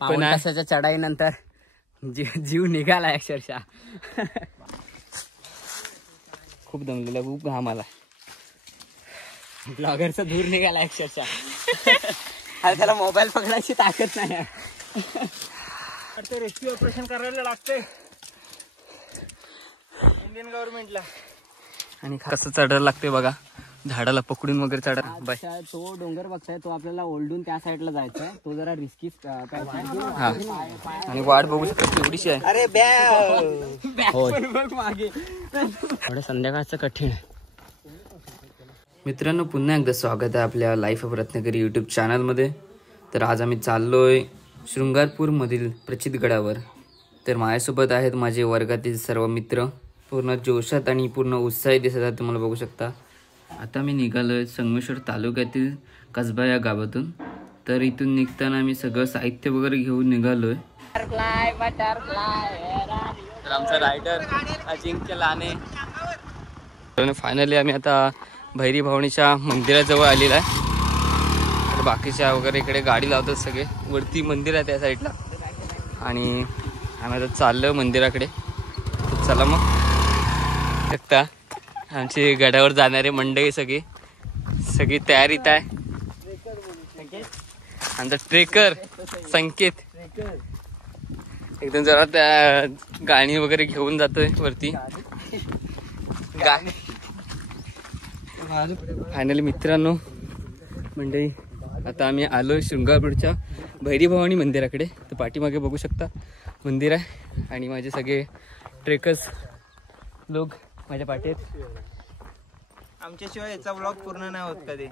पावसाच्या चढाईनंतर जीव निघाला अक्षरशः. खूप दमलेला, खूप घाम आला. ब्लॉगरचा धूर निघाला अक्षरशः. त्याला मोबाईल पकडायची ताकद नाही. रेस्क्यू ऑपरेशन करायला लागतंय इंडियन गव्हर्नमेंटला. आणि कसं चढायला लागते बघा, झाडाला पकडून वगैरे चढा. तो डोंगर बघताय, तो आपल्याला ओल्डून त्या साईडला जायचा आहे. तो जरा रिस्की हा, आणि वाट बघू शकतो एवढीशी आहे. अरे मागे थोडं संध्याकाळचं कठीण आहे. मित्रांनो, पुन्हा एकदा स्वागत आहे आपल्या लाईफ ऑफ रत्नागिरी यूट्यूब चॅनलमध्ये. तर आज आम्ही चाललोय शृंगारपूरमधील प्रचितगडावर. तर माझ्यासोबत आहेत माझे वर्गातील सर्व मित्र. पूर्ण जोशात आणि पूर्ण उत्साही दिसतात, तुम्हाला बघू शकता. आता मी निघालोय संगमेश्वर तालुक्यातील कसबा या गावातून. तर इथून निघताना आम्ही सगळं साहित्य वगैरे घेऊन निघालोय. तर आमचा रायडर अजिंक्य लाने. फायनली आम्ही आता भैरी भवानीच्या मंदिराजवळ आलेला आहे. तर बाकीच्या वगैरे इकडे गाडी लावतात सगळे. वरती मंदिर आहे त्या साईडला, आणि आम्ही आता चाललो मंदिराकडे. तर चला मग. शकता आमची गडावर जाणारे मंडळी सगळी तयारीत आहे. आमचा ट्रेकर संकेत एकदम जरा त्या गाणी वगैरे घेऊन जातोय वरती. फायनली मित्रांनो मंडळी, आता आम्ही आलोय शृंगारपूरच्या भैरी भवानी मंदिराकडे. तर पाठीमागे बघू शकता मंदिर आहे, आणि माझे सगळे ट्रेकर्स लोक माझ्या पाठी आहेत. आमच्याशिवाय याचा ब्लॉग पूर्ण नाही होत कधी.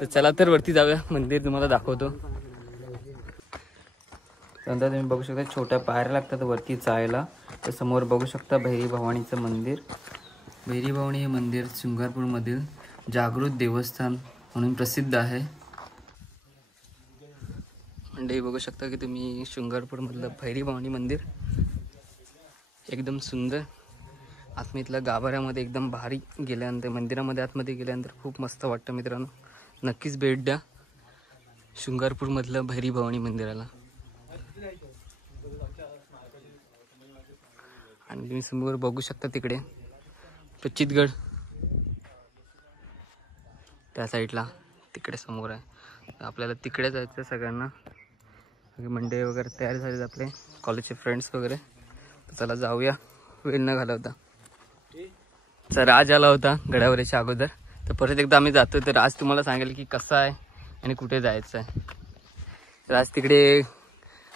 तर चला तर वरती जाऊया, मंदिर तुम्हाला दाखवतो. त्यानंतर तुम्ही बघू शकता छोट्या पायऱ्या लागतात वरती जायला. तर समोर बघू शकता भैरी भवानीचं मंदिर. भैरी भवानी हे मंदिर शृंगारपूरमधील जागृत देवस्थान म्हणून प्रसिद्ध आहे. म्हणजे बघू शकता की तुम्ही शृंगारपूरमधलं भैरी भवानी मंदिर एकदम सुंदर. आतमधल्या गाभाऱ्यामध्ये एकदम भारी गेल्यानंतर, मंदिरामध्ये आतमध्ये गेल्यानंतर खूप मस्त वाटतं. मित्रांनो, नक्कीच भेट द्या शृंगारपूरमधलं भैरी भवानी मंदिराला. आणि तुम्ही समोर बघू शकता तिकडे प्रचितगड त्या साईडला तिकडे समोर आहे. आपल्याला तिकडे जायचं सगळ्यांना. मंडळी वगैरे तयार झाले आपले कॉलेजचे फ्रेंड्स वगैरे. तर चला जाऊया, वेळ न घालवता. तर राज आला होता गडावर याच्या अगोदर. तर परत एकदा आम्ही जातो. तर आज तुम्हाला सांगेल की कसं आहे आणि कुठे जायचं आहे. तर आज तिकडे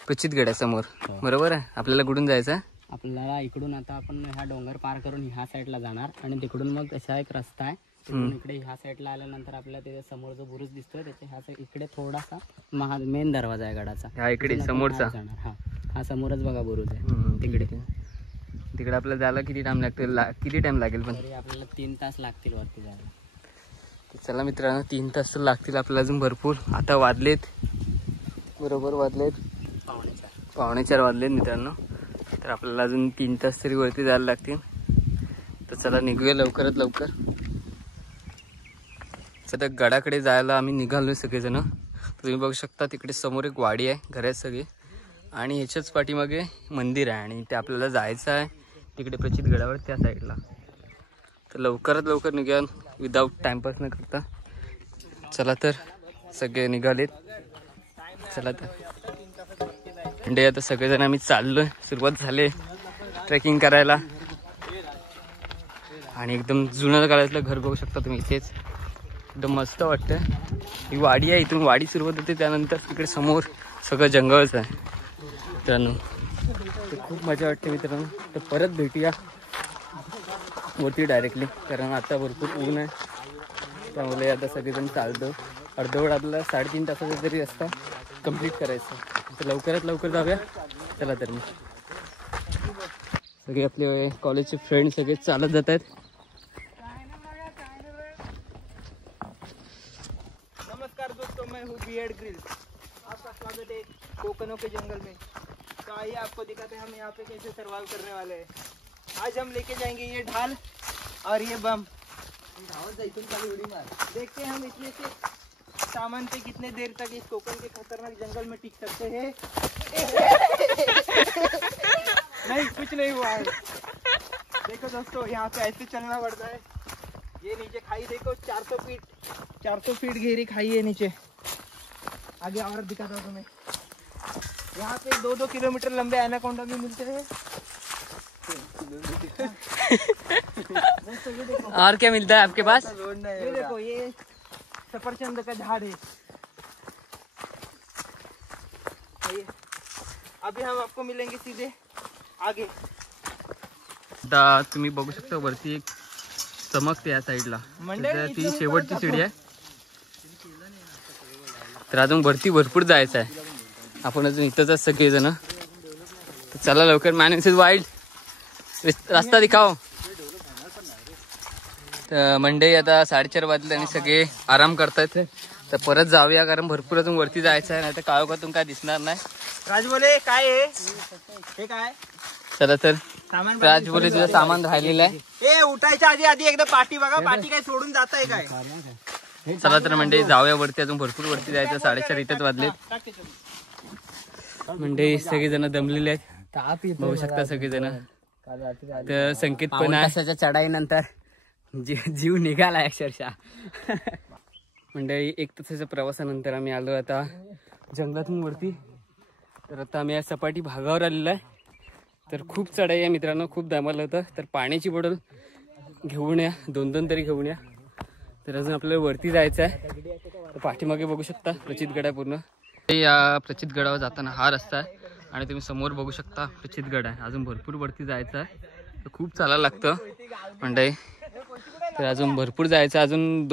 प्रचितगड आहे समोर, बरोबर आहे. आपल्याला कुठून जायचं आहे? आपल्याला इकडून आता आपण हा डोंगर पार करून ह्या साईडला जाणार, आणि तिकडून मग असा एक रस्ता आहे. तिकडून इकडे ह्या साईडला आल्यानंतर आपल्याला त्याच्या समोर जो बुरुज दिसतोय त्याच्या ह्या साईड इकडे थोडासा मेन दरवाजा आहे गडाचा. हा इकडे समोरचा. हा समोरच बघा बुरुज आहे तिकडे. तिकडे आपल्याला जायला किती टाइम लागतील? किती टाइम लागेल? पण आपल्याला 3 तास लागतील वरती जायला. चला मित्रांनो, 3 तास लागतील आपल्याला अजून भरपूर. आता वाजलेत बरोबर 4:45 वाजलेत मित्रांनो. तर आपल्याला अजून 3 तास तरी वरती जायला लागतील. तर चला निघूया लवकरात लवकर. सध्या गडाकडे जायला आम्ही निघालोय सगळेजण. तुम्ही बघू शकता तिकडे समोर एक वाडी आहे, घर आहे सगळे, आणि ह्याच्याच पाठीमागे मंदिर आहे. आणि ते आपल्याला जायचं आहे तिकडे प्रचितगडावर त्या साईडला. तर लवकरात लवकर निघूया विदाऊट टाइमपास न करता. चला तर सगळे निघालेत. चला तर म्हणजे आता सगळेजण आम्ही चाललोय. सुरुवात झाली ट्रेकिंग करायला. आणि एकदम जुन्या काळातलं घर बघू शकता तुम्ही इथेच. एकदम मस्त वाटतं. ही वाडी आहे, इथून वाडी सुरुवात होते. त्यानंतर तिकडे समोर सगळं जंगलच आहे मित्रांनो. खूप मजा वाटते मित्रांनो. तर परत भेटूया वरती डायरेक्टली, कारण आता भरपूर ऊन आहे. त्यामुळे आता सगळेजण चालतो. अर्धवट आपल्याला 3.5 तासाचा तरी रस्ता कंप्लीट करायचा. तर लवकरात लवकर जाऊया. चला तर मग सगळे आपले कॉलेजचे फ्रेंड सगळे चालत जात आहेत. नमस्कार दोस्तों, मैं हूँ बीएड ग्रिल. आपका स्वागत है कोकनों के जंगल में. तो आइए आपको दिखाते हैं हम यहाँ पे कैसे सर्वाइव करने वाले हैं. आज हम लेके जाएंगे ये ढाल और ये बम. देखते हैं हम इसमें से सामान पे कितने देर तक इस कोकण के खतरनाक जंगल में टिक सकते हैं? नहीं, कुछ नहीं हुआ है। देखो दोस्तों, यहाँ पे ऐसे चलना पड़ता है। ये नीचे खाई देखो, 400 फीट गहरी खाई है नीचे। आगे और दिखाता हूँ तुम्हें। यहाँ पे 2-2 किलोमीटर लंबे एनाकोंडा भी मिलते हैं। और क्या मिलता है आपके पास? ये देखो, ये सफरचंद का झाड़ है। ये अभी हम आपको मिलेंगे सीधे आगे। आता तुम्ही बघू शकता वरती एक चमकते या साईडला, ती शेवटची सीडी आहे. तर अजून वरती भरपूर जायचं आहे. आपण अजून इथंच सगळेजण. तर चला लवकर. मॅन इज वाईल्ड, रस्ता दिखाओ. तर मंडई आता 4:30 वाजले आणि सगळे आराम करतायत. तर परत जाऊया, कारण भरपूर अजून वरती जायचं आहे, नाही तर काळोखातून काय दिसणार नाही. राजबोले काय आहे हे? काय चला तर सामान राजबोले तुझं सामान राहिलेलं आहे. ए, उठायच्या आधी एकदा पाठी बघा. पाठी काय सोडून जात आहे काय? चला तर मंडई जाऊया वरती. अजून भरपूर वरती जायचं. 4:30 इथेच वाजलेत. मंडई सगळेजण दमलेले आहेत, बघू शकता सगळेजण. तर संकेत पण आहे. चढाईनंतर जीव निघाला अक्षरशः. मंडळी 1 तासाच्या प्रवासानंतर आम्ही आलो आता जंगलातून वरती. तर आता आम्ही या सपाटी भागावर आलेलो आहे. तर खूप चढाई आहे मित्रांनो, खूप दमालं होतं. तर पाण्याची बॉटल घेऊन या, 2-2 तरी घेऊन या. तर अजून आपल्याला वरती जायचं आहे. तर पाठीमागे बघू शकता प्रचितगड आहे पूर्ण. या प्रचितगडावर जाताना हा रस्ता आहे आणि तुम्ही समोर बघू शकता प्रचितगड आहे. अजून भरपूर वरती जायचं आहे. तर खूप चालायला लागतं मंडळी. तर अजून भरपूर जायचं. अजून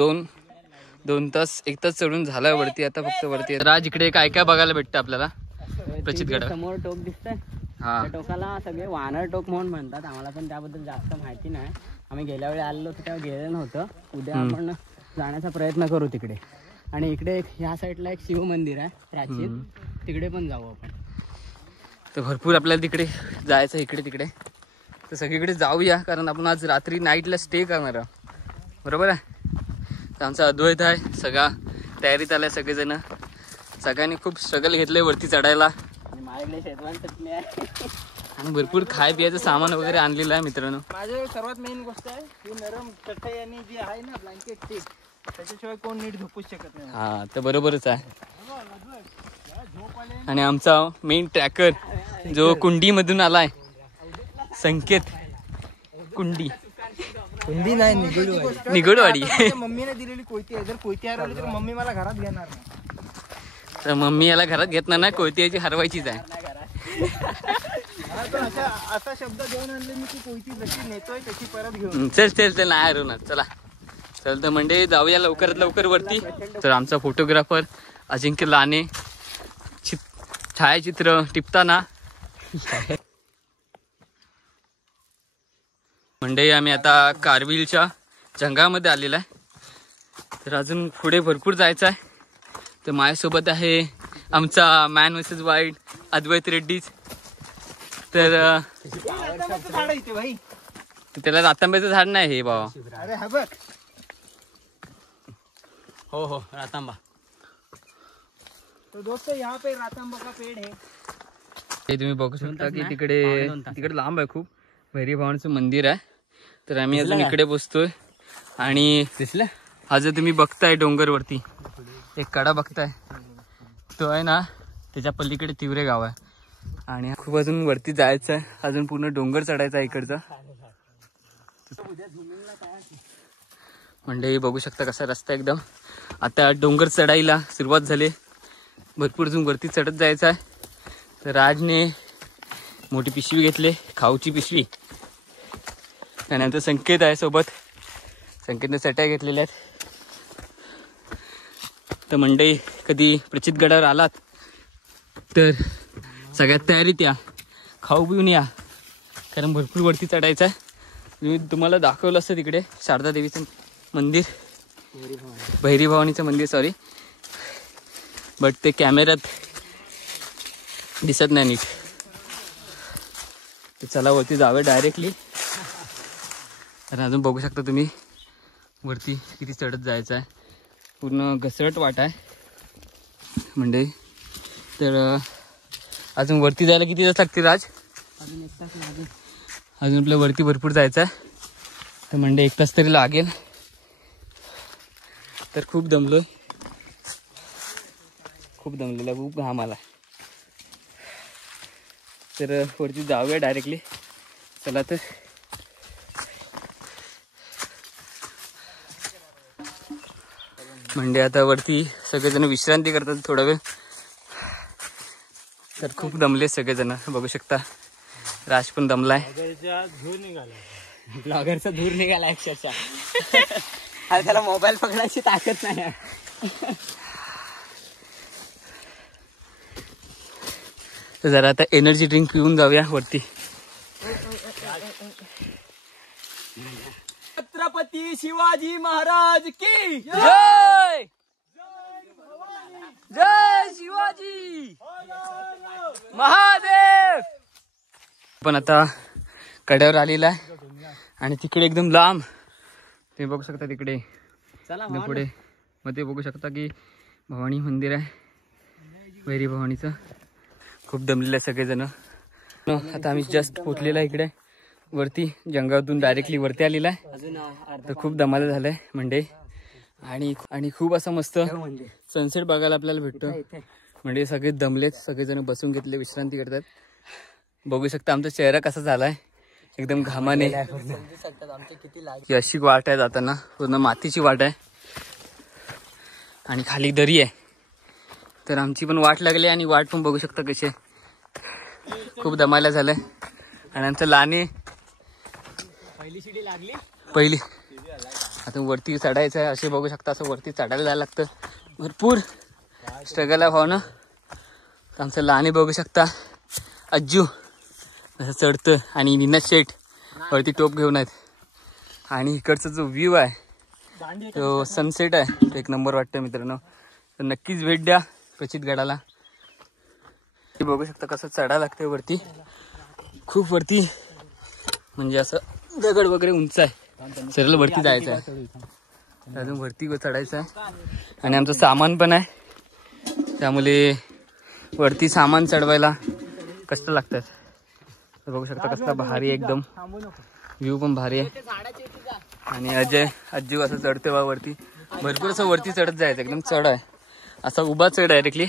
2 तास 1 तास चढून झालाय वरती. आता फक्त वरती. राज, इकडे काय काय बघायला भेटतं आपल्याला प्रचितगड? समोर टोक दिसतंय. हा, त्या टोकाला सगळे वानर टोक म्हणून म्हणतात. आम्हाला पण त्याबद्दल जास्त माहिती नाही. आम्ही गेल्या वेळी आलेलो होतो तेव्हा गेलं नव्हतं. उद्या आपण जाण्याचा प्रयत्न करू तिकडे. आणि इकडे ह्या साईडला एक शिव मंदिर आहे प्राचीन, तिकडे पण जाऊ आपण. तर भरपूर आपल्याला तिकडे जायचं, इकडे तिकडे. तर सगळीकडे जाऊया, कारण आपण आज रात्री नाईटला स्टे करणार आहोत, बरोबर आहे. तर आमचा अद्वैत आहे, सगळा तयारीत आलाय. सगळेजण, सगळ्यांनी खूप स्ट्रगल घेतलंय वरती चढायला. माझ्याकडे शेजवान चटणी आहे आणि भरपूर खाय पियाचं सामान वगैरे आणलेलं आहे मित्रांनो. माझं सर्वात मेन गोष्ट आहे ही नरम चटई आणि जी आहे ना ब्लँकेट, ती त्याच्याशिवाय कोण नीट झोपूच शकत नाही. हा, तर बरोबरच आहे. आणि आमचा मेन ट्रॅकर जो कुंडीमधून आलाय, संकेत. कुंडी नाही, निगडवाडी. मम्मीने दिलेली कोयती आहे. जर कोयती हरवली तर मम्मी मला घरात घेणार नाही. तर मम्मी याला घरात घेतणार नाही, कोयती याची हरवायचीच आहे. असा शब्द देऊन आणले मी की कोयती जशी नेतोय तशी परत घेऊन. चल नाही हरवणार. चला चल तर म्हणजे जाऊया लवकरात लवकर वरती. तर आमचा फोटोग्राफर अजिंक्य लाने छायाचित्र टिपताना. म्हणजे आम्ही आता कारविलच्या जंगलामध्ये आलेला आहे. तर अजून पुढे भरपूर जायचं आहे. तर माझ्यासोबत आहे आमचा मॅन वर्सेस वाईल्ड अद्वैत रेड्डीज. तर झाड इथे भाई. त्याला रातांब्याचं झाड नाही हे बाबा. अरे हा बघ. हो रातांबा. तो दोस्तों यहाँ पे रातांबा का पेड़ है. हे तुम्ही बघू शकता की तिकडे लांब आहे खूप. भैरी भावांचं मंदिर आहे. तर आम्ही अजून इकडे बसतोय. आणि दिसलं हा जो तुम्ही बघताय डोंगरवरती एक कडा बघताय, तो आहे ना, त्याच्या पलीकडे तिवरे गाव आहे. आणि खूप अजून वरती जायचं आहे. अजून पूर्ण डोंगर चढायचा आहे इकडचा. म्हणजे बघू शकता कसा रस्ता एकदम. आता डोंगर चढायला सुरुवात झाली. भरपूर अजून वरती चढत जायचं आहे. तर राजने मोठी पिशवी घेतली, खाऊची पिशवी. त्यानंतर संकेत आहे सोबत. संकेतने चट्या घेतलेल्या आहेत. तर मंडई कधी प्रचितगडावर आलात तर सगळ्यात तयारीत या, खाऊ पिऊन या, कारण भरपूर वरती चढायचं आहे. मी तुम्हाला दाखवलं असतं तिकडे शारदा देवीचं मंदिर, भैरी भवानीचं मंदिर, सॉरी, बट ते कॅमेऱ्यात दिसत नाही नीट. तर चला वरती जावे डायरेक्टली. तर अजून बघू शकता तुम्ही वरती किती चढत जायचं आहे. पूर्ण घसरट वाट आहे. म्हणजे तर अजून वरती जायला किती तास लागतील राज? अजून 1 तास लागेल. अजून आपल्या वरती भरपूर जायचं आहे, तर म्हणजे 1 तास तरी लागेल. तर खूप दमलोय, खूप दमलेला, खूप घाम आला. तर वरती जाऊया डायरेक्टली. चला तर. म्हणजे आता वरती सगळेजण विश्रांती करतात थोडा वेळ. तर खूप दमले सगळेजण, बघू शकता. राज पण दमलाय. ब्लॉगरचा धूर निघाला अक्षरशः. आता त्याला मोबाईल पकडायची ताकद नाही आहे. तर जरा आता एनर्जी ड्रिंक पिऊन जाऊया वरती. छत्रपती शिवाजी महाराज की जय, जय शिवाजी महादेव. पण आता कड्यावर आलेला आहे आणि तिकडे एकदम लांब ते बघू शकता. तिकडे चला एकदम पुढे मग ते बघू शकता की भवानी मंदिर आहे, वैरी भवानीचं. खूप दमलेलं आहे सगळेजण. आता आम्ही जस्ट पोचलेला आहे इकडे वरती, जंगलातून डायरेक्टली वरती आलेला आहे. अजून तर खूप दमाला झालंय म्हणजे. आणि खूप असं मस्त सनसेट बघायला आपल्याला भेटतो. म्हणजे सगळे दमलेत, सगळेजण बसून घेतले, विश्रांती करतात. बघू शकता आमचा चेहरा कसा झालाय, एकदम घामाने. ही अशी वाट आहे जाताना, पूर्ण मातीची वाट आहे आणि खाली दरी आहे. तर आमची पण वाट लागली आणि वाट पण बघू शकता कशी आहे. खूप दमायला झालंय. आणि आमचं लाने पहिली शिडी लागली. पहिली आता वरती चढायचं आहे. असे बघू शकता, असं वरती चढायला जायला लागतं. भरपूर स्ट्रगल आहे भाव ना. आमचं लाने बघू शकता, अज्जू असं चढतं आणि निनाद शेठ वरती टोप घेऊन आहेत. आणि इकडचा जो व्ह्यू आहे तो सनसेट आहे, तो 1 नंबर वाटतं मित्रांनो. तर नक्कीच भेट द्या प्रचित गडाला. बघू शकता कसं चढायला लागतंय वरती, खूप वरती. म्हणजे असं दगड वगैरे उंच आहे, सरळ वरती जायचं आहे. अजून वरती चढायचं आहे. आणि आमचं सामान पण आहे, त्यामुळे वरती सामान चढवायला कष्ट लागतात. बघू शकता कसं भारी एकदम व्ह्यू पण भारी आहे. आणि अज्जू असं चढते बा वरती. भरपूर असं वरती चढत जायचं, एकदम चढ आहे, असा उभा चढ डायरेक्टली.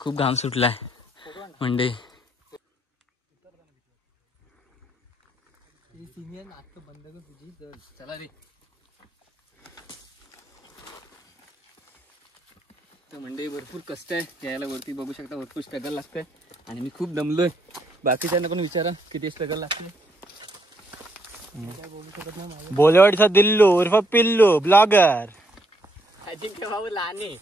खूप घाम सुटलाय म्हणजे. चला रे. तर म्हणजे भरपूर कष्ट आहे यायला वरती, बघू शकता भरपूर स्ट्रगल लागतंय. आणि मी खूप दमलोय. बाकीच्यांना पण विचारा किती स्ट्रगल लागते. बोलेवाडीचा दिल्लू उर्फ पिल्लू ब्लॉगर. अजिंक्य भाऊ लाने.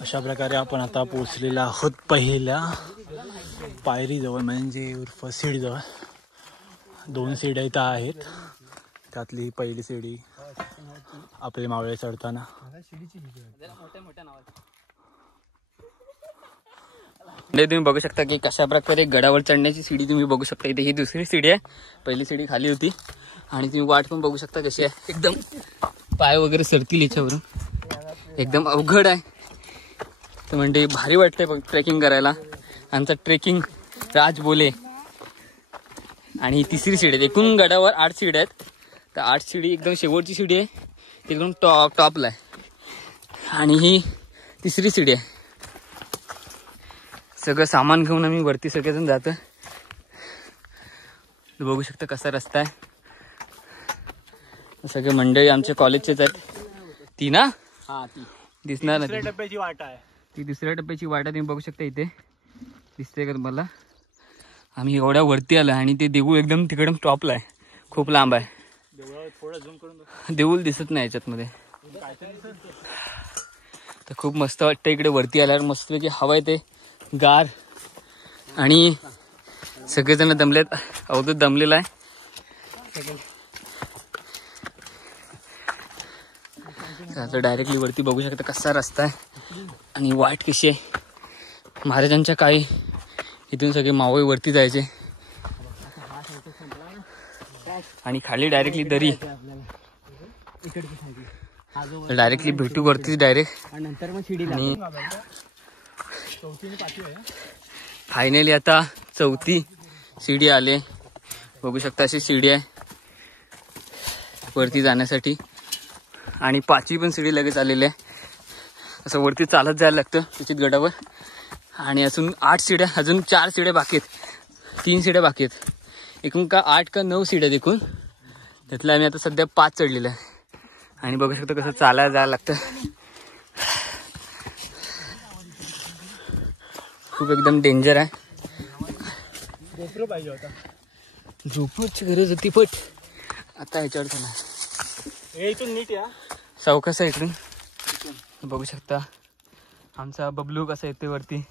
अशा प्रकारे आपण आता पोहोचलेला आहोत पहिल्या पायरीजवळ, म्हणजे उर्फ सीडजवळ. 2 सीड्या इथं आहेत, त्यातली ही पहिली सीडी आपले मावळे चढताना. तुम्ही बघू शकता की कशा प्रकारे गडावर चढण्याची सीडी तुम्ही बघू शकता. इथे ही दुसरी सीडी आहे, पहिली सीडी खाली होती. आणि तुम्ही वाट पण बघू शकता कशी आहे, एकदम पाय वगैरे सरतील याच्यावरून, एकदम अवघड आहे. तर म्हणजे भारी वाटतंय ट्रेकिंग करायला. आमचा ट्रेकिंग राज बोले. आणि ही तिसरी सीडी आहे. एकूण गडावर 8 सीडी आहेत, तर 8 सीडी एकदम शेवटची सीडी आहे, ती एकदम टॉपला आहे. आणि ही तिसरी सीडी आहे. सगळं सामान घेऊन आम्ही वरती सगळेजण जातो. बघू शकता कसा रस्ता आहे. सगळे मंडळी आमच्या कॉलेजचेच आहेत. ती ना दिसणार नाही, डब्याची वाट आहे ती दुसऱ्या टप्प्याची वाट आहे. तुम्ही बघू शकता इथे दिसते का तुम्हाला. आम्ही एवढ्या वरती आलो आणि ते देऊळ एकदम तिकडे टॉपला आहे, खूप लांब आहे. देऊळ दिसत नाही याच्यातमध्ये. तर खूप मस्त वाटतं इकडे वरती आल्यावर. मस्त जी हवा येते गार. आणि सगळेजण दमलेत, अवधूत दमलेला आहे. आता डायरेक्टली वरती बघू शकता कसा रस्ता आहे आणि वाट कशी आहे. महाराजांच्या काळी इथून सगळे मावळे वरती जायचे. आणि खाली डायरेक्टली दरी, इकडची साईड हा जो डायरेक्टली भेटू वरतीच डायरेक्ट. आणि नंतर मग शिडी आणि फायनली आता 4थी सीडी आले. बघू शकता अशी सीडी आहे वरती जाण्यासाठी. आणि 5वी पण सीडी लगेच आलेली आहे. असं वरती चालत जायला लागतं सुचित गडावर. आणि अजून 8 सीड्या, अजून 4 सीड्या बाकी आहेत, 3 सीड्या बाकी आहेत. एकूण का 8 का 9 सीड्या देखून. त्यातल्या आम्ही आता सध्या 5 चढलेलं आहे. आणि बघू शकतो कसं चालायला जायला लागतं. खूप एकदम डेंजर आहे. गोप्रो पाहिजे होता. झोपूची गरज होती पट आता ह्याच्यावर झाला. हे इथून नीट या. सावकाश आहे इकडून. बघू शकता आमचा बबलू कसा येते वरती.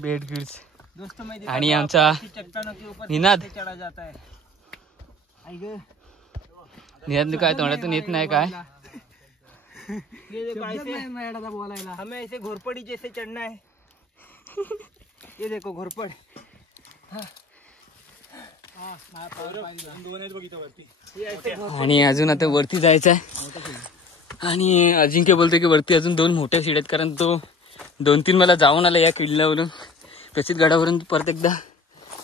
Bear Grylls. आणि आमचा निनाद. निनाद काय तोंडातून येत नाही काय. बोलायला हमें ऐसे घोरपड़ी जैसे चढ़ना है. ये देखो घोरपड. आणि अजून आता वरती जायचं आहे. आणि अजिंक्य बोलतोय की वरती अजून 2 मोठ्या सीड्या आहेत, कारण तो 2-3 मला जाऊन आला या किल्ल्यावरून, प्रसिद्ध गडावरून. परत एकदा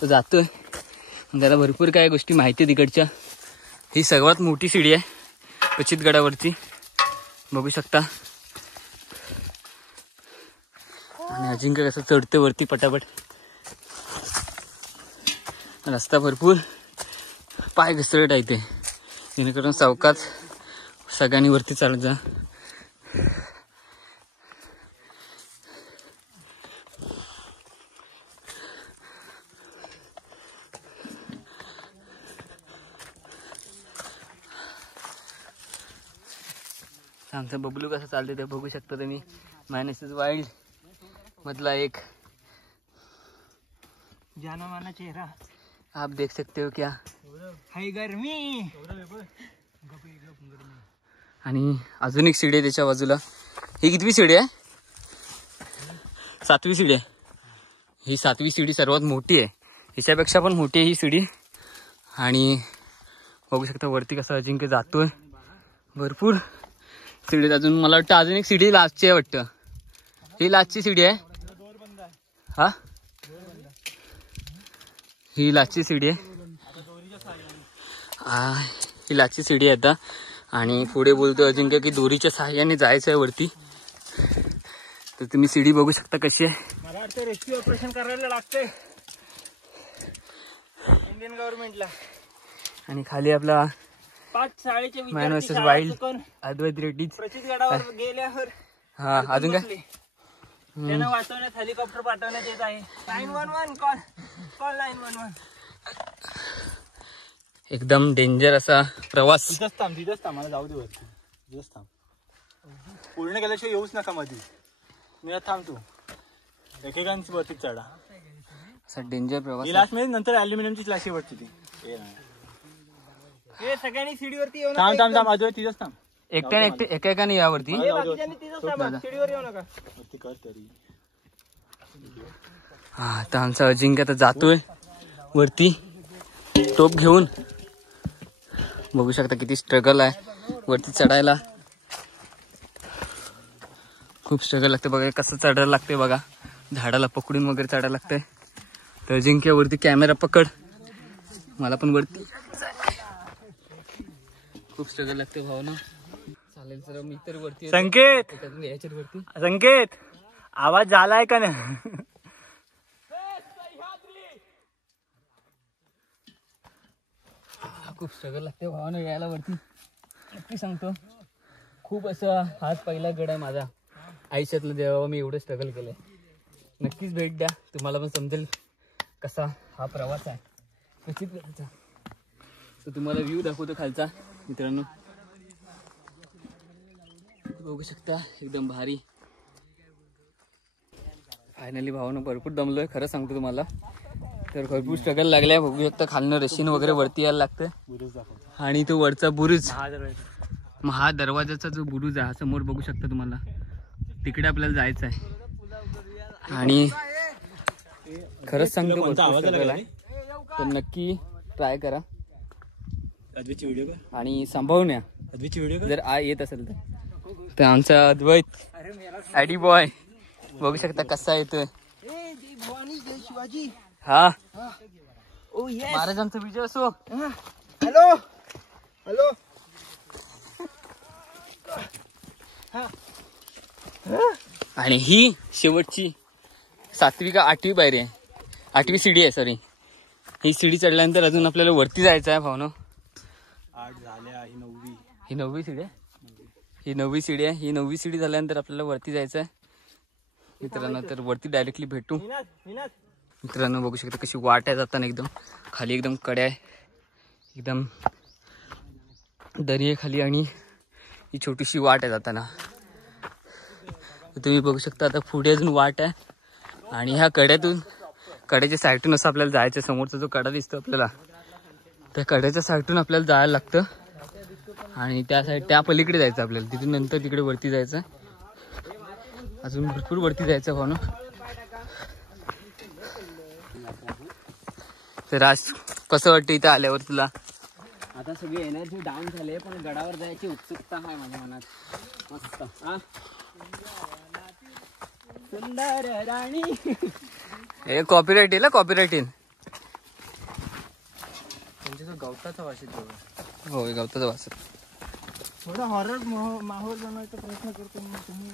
तो जातोय. त्याला भरपूर काय गोष्टी माहिती आहे तिकडच्या. ही सर्वात मोठी सीडी आहे प्रसिद्ध गडावरची, बघू शकता. आणि अजिंक्य कसं चढतोय वरती पटापट. रस्ता भरपूर पाय घसरट आहे ते, जेणेकरून सावकाश सगळ्यांनी वरती चालत जा. आमचा बबलू कसं चालते ते बघू शकता तुम्ही. मायनस वाईल्ड मधला एक जाना माना चेहरा आप देख सकते हो क्या. हाय गर्मी. आणि अजून एक सीडी आहे त्याच्या बाजूला. ही कितवी सीडी आहे? 7वी सीडी आहे. ही 7वी सीडी सर्वात मोठी आहे. हिच्यापेक्षा पण मोठी आहे ही सीडी. आणि बघू शकता वरती कसं अजिंक्य जातोय. भरपूर सीडी अजून. मला वाटतं अजून एक सीडी लास्टची आहे वाटतं. ही लास्टची सीडी आहे. हा ही लास्टची सीडी आहे. ही लास्टची सीडी आहे आता. आणि पुढे बोलतो अजिंक्य की दोरीच्या सहाय्याने जायचं आहे वरती. तर तुम्ही सीडी बघू शकता कशी आहे. मला वाटतं रेस्क्यू ऑपरेशन करायला लागतंय इंडियन गव्हर्नमेंटला. आणि खाली आपला 5 शाळेचे मॅन वर्सेस विद्यार्थी वाईल्ड अद्वैत रेड्डी. प्रचित गडावर गेल्यावर हा अजून काय त्यांना वाचवण्यात हेलिकॉप्टर पाठवण्यात येत आहे. 911 कॉल 911. एकदम डेंजर असा प्रवास. तिथंच थांब मला जाऊ दे वरती. तिथंच थांब. पूर्ण गेल्याशिवाय येऊच नका मध्ये. मी थांब तू. एकेकांची वरती चढा. असा डेंजर प्रवास. लास्ट मध्ये नंतर अल्युमिनियमची क्लाशी वरती ती. हे सगळ्यांनी सीडीवरती येऊ नका. थांब अजून तिथंच थांब. एकाने यावरती. सीडीवर येऊ नका. वरती कर तरी. हा आता आमचा अजिंक्य आता जातोय वरती टोप घेऊन. बघू शकता किती स्ट्रगल आहे वरती चढायला. खूप स्ट्रगल लागते बघा. कसं चढायला लागते बघा. झाडाला पकडून वगैरे चढायला लागतंय. तर अजिंक्य वरती कॅमेरा पकड. मला पण वरती खूप स्ट्रगल लागते भावना. चालेल सर मी तर वरती. संकेत याच्या वरती संकेत आवाज झालाय का नाही? खूप स्ट्रगल लागते भावानं यायला वरती. नक्की सांगतो खूप असं हाच पहिला गड आहे माझा आयुष्यातलं जेव्हा मी एवढं स्ट्रगल केलंय. नक्कीच भेट द्या. तुम्हाला पण समजेल कसा हा प्रवास आहे निश्चित करायचा. तर तुम्हाला व्ह्यू दाखवतो खालचा मित्रांनो. बघू शकता एकदम भारी. फायनली भावानं भरपूर दमलोय खरं सांगतो तुम्हाला. तर भरपूर स्ट्रगल लागलाय. बघू शकता खालनं रशीन वगैरे वरती यायला लागतंय. आणि तो वरचा बुरुज महादरवाजाचा जो बुरुज आहे समोर बघू शकता तुम्हाला. तिकडे आपल्याला जायचं आहे. आणि खरंच सांगतो भरपूर स्ट्रगल आहे. तर नक्की ट्राय करा अद्वैतची व्हिडिओ का आणि सांभाळून या अद्वैतची व्हिडिओ जर येत असेल तर आमचा अद्वैत ॲडी बॉय बघू शकता कसा येतोय. भवानी जय शिवाजी. हा ओ येस. महाराजांचा विजय असो. Hello hello. आणि ही शेवटची 7वी का 8वी पायरी आहे, 8वी सीडी आहे सॉरी. ही सीडी चढल्यानंतर अजून आपल्याला वरती जायचं आहे भावनो. 8 झाल्या, ही 9वी. ही 9वी सीडी आहे. ही 9वी सीडी आहे. ही 9वी सीडी झाल्यानंतर आपल्याला वरती जायचं आहे मित्रांनो. तर वरती डायरेक्टली भेटू. मित्रांनो बघू शकता कशी वाट आहे जाताना. एकदम खाली एकदम कड्या आहे, एकदम दरी आहे खाली आणि ही छोटीशी वाट आहे जाताना. तुम्ही बघू शकता आता पुढे अजून वाट आहे आणि ह्या कड्याच्या साईडून असं आपल्याला जायचं. समोरचा जो कडा दिसतो आपल्याला त्या कड्याच्या साईडून आपल्याला जायला लागतं आणि त्या पलीकडे जायचं आपल्याला. तिथून नंतर तिकडे वरती जायचं. अजून भरपूर वरती जायचं भाऊ ना. तर आज कसं वाटतं इथं आल्यावर तुला? आता सगळी एनर्जी डाऊन झाली पण गडावर जायची उत्सुकता आहे माझ्या मनात. मस्त. सुंदर राणी. हे कॉपीराईट येईल, कॉपीराईट येईल. त्यांच्या गवताचा वास येतो. हो गवताचा वास. थोडा हॉरर माहोल बनवायचा प्रयत्न करतो मी. तुम्ही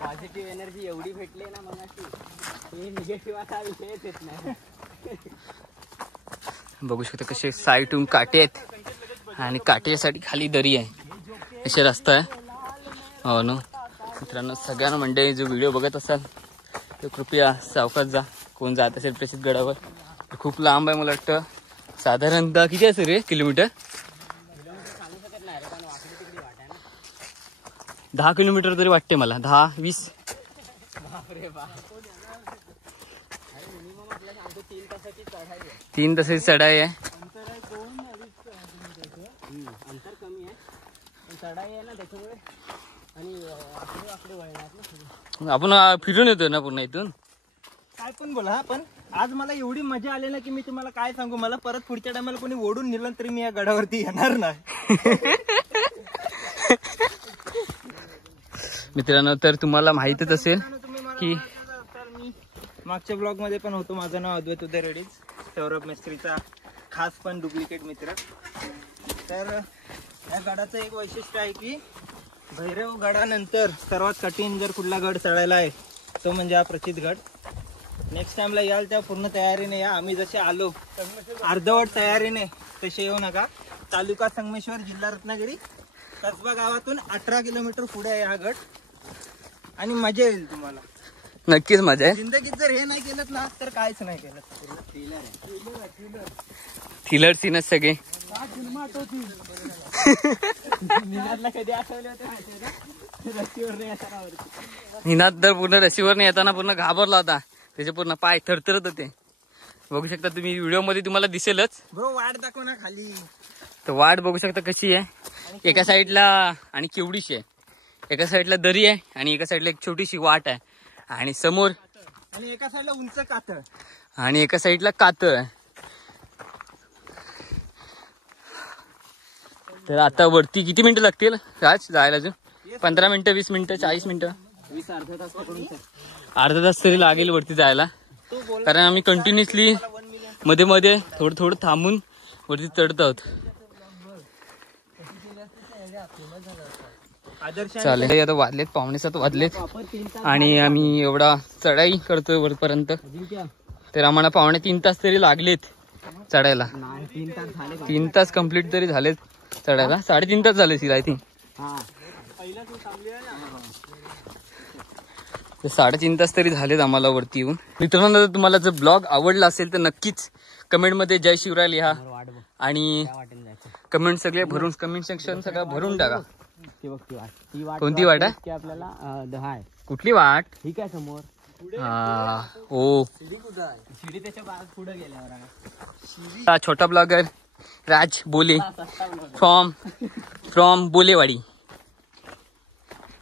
पॉझिटिव्ह एनर्जी एवढी भेटली ना मनाची, निगेटिव्ह असा विषयच येत नाही. बघू शकता कसे साईडून काटे आहेत आणि काटेसाठी खाली दरी आहे. असे रस्ता आहे. हो ना मित्रांनो, सगळ्यांना मंडळी जो व्हिडिओ बघत असाल तर कृपया सावकाश जा. कोण जात असेल प्रसिद्ध गडावर. खूप लांब आहे मला वाटतं. साधारणतः किती असेल रे किलोमीटर? 10 किलोमीटर तरी वाटते मला. 10-20. 3 तासाची चढाई आहे. अंतर कमी आहे पण चढाई आहे ना त्याच्यामुळे. आणि आकडे वळणार ना. आपण फिरून येतोय ना पुन्हा इथून. काय पण बोला. पण आज मला एवढी मजा आली ना की मी तुम्हाला काय सांगू. मला परत पुढच्या टायमाला कोणी ओढून नेलं तरी मी या गडावरती येणार नाही. मित्रांनो तर तुम्हाला माहितच असेल की मागच्या ब्लॉग मध्ये पण होतो. माझं नाव अद्वैत उदय रेड्डीज, सौरभ मिस्त्रीचा खास पण डुप्लिकेट मित्र. तर या गडाचं एक वैशिष्ट्य आहे की भैरव गडानंतर सर्वात कठीण जर कुठला गड चढायला आहे तो म्हणजे हा प्रचित गड. नेक्स्ट टाइमला याल त्या पूर्ण तयारीने या. आम्ही जसे आलो अर्धवट तयारीने तसे येऊ नका. तालुका संगमेश्वर, जिल्हा रत्नागिरी, कसबा गावातून 18 किलोमीटर पुढे आहे हा गड आणि मजा येईल तुम्हाला. नक्कीच मजा आहे. जिंदगीत जर हे नाही केलं ना तर काहीच नाही केलं. थ्रिलर सीनच सगळे. कधी आठवले होते रस्त्यावर नाही येताना. निनाद तर पूर्ण रशीवर येताना पूर्ण घाबरला होता. त्याचे पूर्ण पाय थरथरत होते. बघू शकता तुम्ही व्हिडिओ मध्ये तुम्हाला दिसेलच. ब्रो वाट दाखव ना खाली. तर वाट बघू शकता कशी आहे. एका साईडला आणि केवढीशी आहे. एका साईडला दरी आहे आणि एका साईडला एक छोटीशी वाट आहे आणि समोर आणि एका साईडला उंच कातळ आणि एका साईडला कातळ आहे. तर आता वरती किती मिनिटं लागतील राज जायला? अजून 15 मिनिटं, 20 मिनिटं, 40 मिनिटं, 20 अर्धा तास पकडून अर्धा तास तरी लागेल वरती जायला. कारण आम्ही कंटिन्युअसली मध्ये मध्ये थोडं थोडं थांबून वरती चढत आहोत. चालेल. आता वाजलेत 6:45 वाजलेत आणि आम्ही एवढा चढाई करतोय वरपर्यंत. तर आम्हाला 2.5 तास तरी लागलेत चढायला. 3 तास कम्प्लीट तरी झालेत चढायला. 3.5 तास झाले आय थिंक. 3.5 तास तरी झालेत आम्हाला वरती येऊन. मित्रांनो तुम्हाला जर ब्लॉग आवडला असेल तर नक्कीच कमेंट मध्ये जय शिवराय लिहा आणि कमेंट सगळे भरून, कमेंट सेक्शन सगळं भरून टाका. कोणती वाट आहे आपल्याला? 10 आहे. कुठली वाट? ठीक आहे समोर. ओ शिडी त्याच्या पुढे गेल्यावर. छोटा ब्लॉगर राज बोले फ्रॉम बोलेवाडी.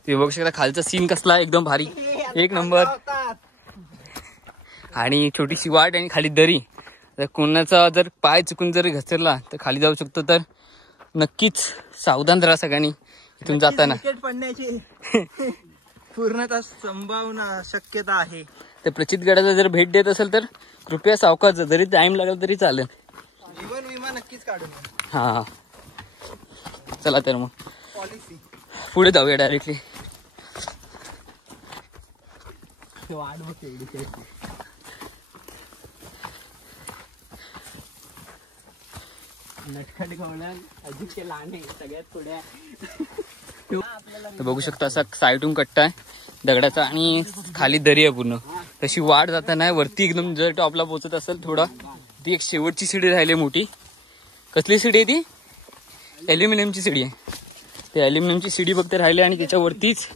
ते बघू शकता खालचा सीन कसला एकदम भारी, एक नंबर. आणि छोटीशी वाट आणि खाली दरी जर कोणाचा जर पाय चुकून जर घसरला तर खाली जाऊ शकतो, तर नक्कीच सावधान राहा सगळ्यांनी इथून जाताना. विकेट पडण्याची पूर्णतः संभावना शक्यता आहे. तर प्रचितगडाला जर भेट देत असेल तर कृपया सावकाश, जरी टाइम लागला तरी चालेल. जीवन विमा नक्कीच काढून हा चला तर मग पॉलिसी. पुढे जाऊया डायरेक्टली. नटखट गवळण अजिंक्य के लाने सगळ्यात पुढे. तर बघू शकता असा साईडून कट्टा आहे दगडाचा आणि खाली दरी आहे पूर्ण. तशी वाढ जाताना वरती एकदम जर टॉपला पोहोचत असेल थोडा, ती एक शेवटची सीडी राहिली मोठी. कसली सीडी आहे ती? ॲल्युमिनियमची सीडी आहे. ते ॲल्युमिनियमची सीडी फक्त राहिली आणि त्याच्यावरतीच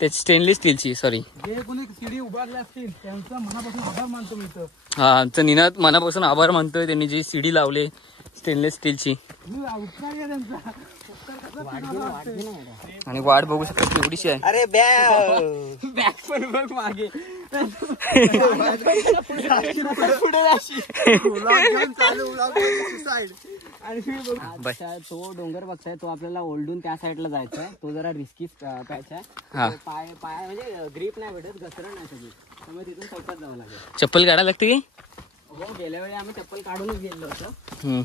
ते स्टेनलेस स्टीलची, सॉरी. जे कोणी सीडी उभारले असतील त्यांचा मनापासून आभार मानतो मी इथं. हा, आमचं निनाद मनापासून आभार मानतोय, त्यांनी जी सीडी लावले स्टेनलेस स्टीलची. आणि वाढ बघू शकता केवढीशी आहे. अरे बॅग पण बघ मागे. तो डोंगर बघताय तो आपल्याला ओल्डून त्या साईडला जायचा आहे. तो जरा रिस्की पॅच आहे. पाय पाय म्हणजे ग्रीप नाही भेटत, घसरण नाही सगळी, त्यामुळे तिथून चौकात जावं लागेल. चप्पल काढायला लागते की? हो, गेल्या वेळी आम्ही चप्पल काढूनच गेलो होतो.